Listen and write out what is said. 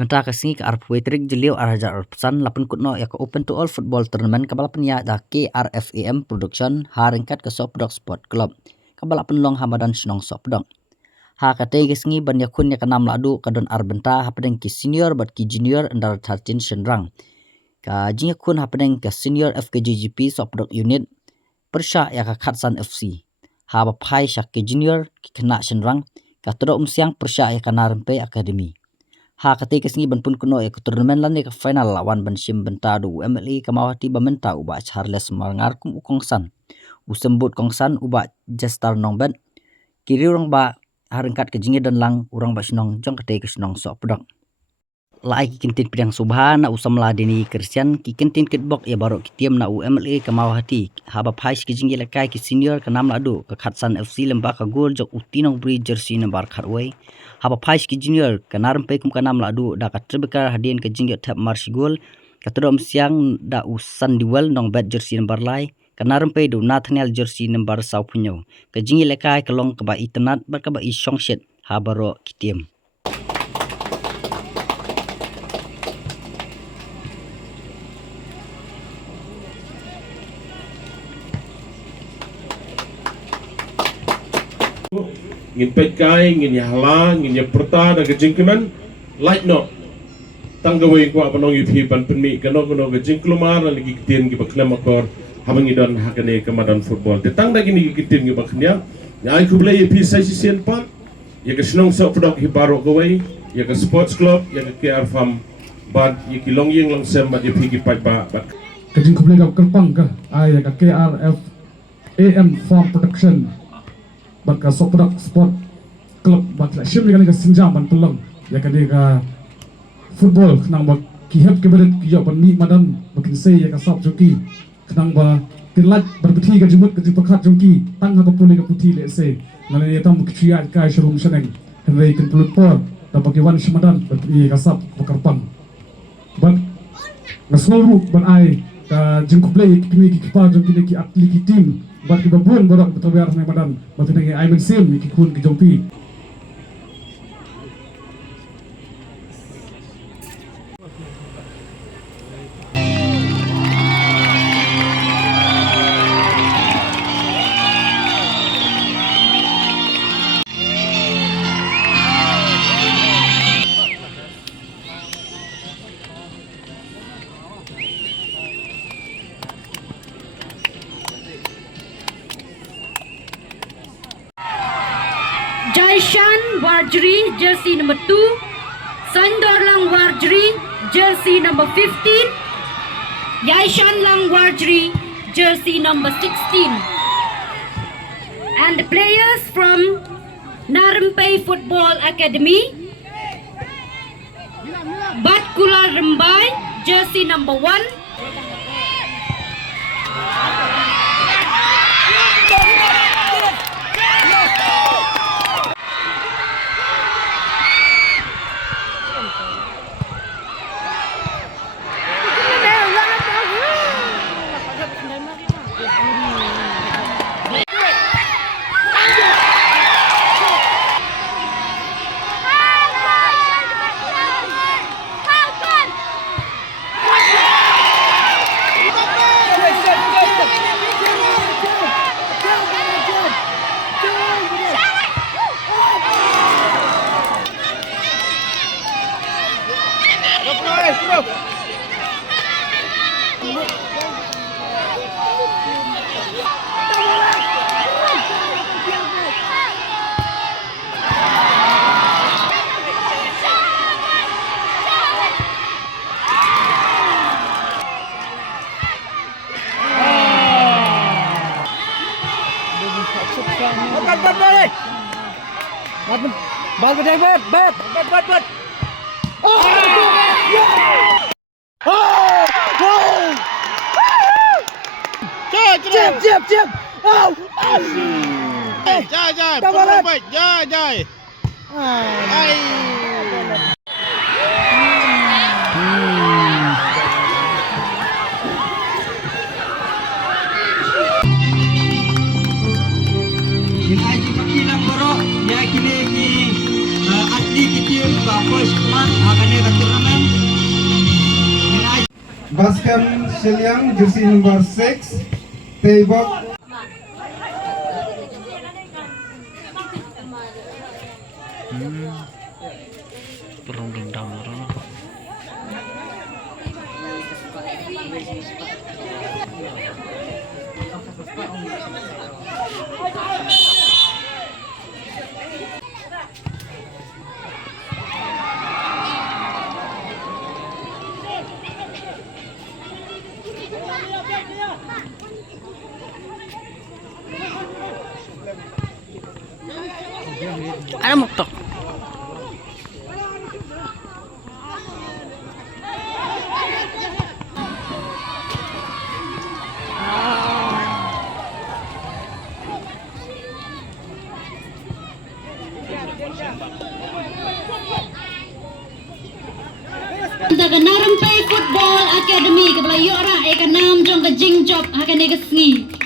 Mentah kasih ke arah Puitrik jeliu arah jar pesan lapan kutno ya ke Open to All Football Tournament kabalapan ya dah KRFAM Production haringkat ke Sohpdok Sport Club kabalapan long hamadan senong Sohpdok. Ha kate kesengi ban yakun ya kenam ladu kadon arbenta hapadeng ki senior bat ki junior under 13 senrang. Ka jinya kun hapadeng ke senior FKJGP Sohpdok unit persya ya ke Khatsan FC. Ha bapai syak ke junior ki kena senrang ka todok umsiang persya ya kana rempe academy. Ha ketika sengi ban pun kuno ke turnamen lan ke final lawan ban Shimbynta du MLE ke Mawhati bamenta uba Charler Marngar kum ukongsan. Usembut kongsan uba Gestar nongben. Kiri orang ba harengkat ke jingi dan lang orang ba senong jong ketika senong Sohpdok. Lai kikintin pidang subhana usam ladini Christian kikintin kitbok ya baru kitiam na UMLE ke Mawhati. Haba pais ke jingi lekai ke senior ke nam ladu ke Khatsan FC lembak ke gol jok utinong beri jersey nambar khatway. Haba pais ke junior ke narempe kum ke nam ladu da ka terbekar hadian ke jingi tap marsh gol. Katodom siang da usan duel nong bet jersey nambar lai. Ke narempe do Nathaniel jersey nambar sau punyo. Ke jingi lekai ke long ke ba itenat bar ke ba isong shet habaro kitiam. Ngin pekai, ngin yahala, ngin yaperta dan kejengkeman, light no. Tanggawai ko apa nong yupi pan penmi kano kejengkelumar lagi kitin ki baklam akor habang idon hakane kemadan football. Tetang dah gini kitin ki baknya. Ya ai kubla yupi sai sisian pan. Ya ke senong Sohpdok hi baro gawai, ya ke sports club, ya ke KR farm bad ya ki long yeng long sem bad yupi ki pai ba. Kejengkelumar ka kerpang ka ai ya ke KRF AM Farm Production. Baka Sohpdok Sport Club baka Shimbynta ka sinjam ban pelong ya ka ka football nang ba kihap ke bedet kiyo ban mi madan bakin sei ya ka sap joki nang ba tinlat berbeti ka jumut ka jipakat joki tang ha ka puli ka puti le sei nang ya tam kcia ka shrum shaneng henrei kan pulut por da baki wan shmadan berti ka sap bakarpang ban ngasnoru ban ai ka jingkuplay kimi ki kipa joki ki atli ki team bat ki babun borak betul biar nang badan bat nang ai mensim ki kun ki jompi Jaishan Warjri, jersey number 2. Sandorlang Warjri, jersey number 15. Yaishan Lang Warjri, jersey number 16. And the players from Narampai Football Academy. Batkula Rembai, jersey number 1. Bal gede bet. Oh! Jep. Oh! Jai. Pulang baik. Jai. Ai. Atli kitim ka first month akan ka turnamen. Baskan Shelyang, jersey number 6, Taibok. Turun gendam orang. Ada muktok. Daga Narampai Football Academy kabla yora eka nam jong ka jing job akan eka sngi.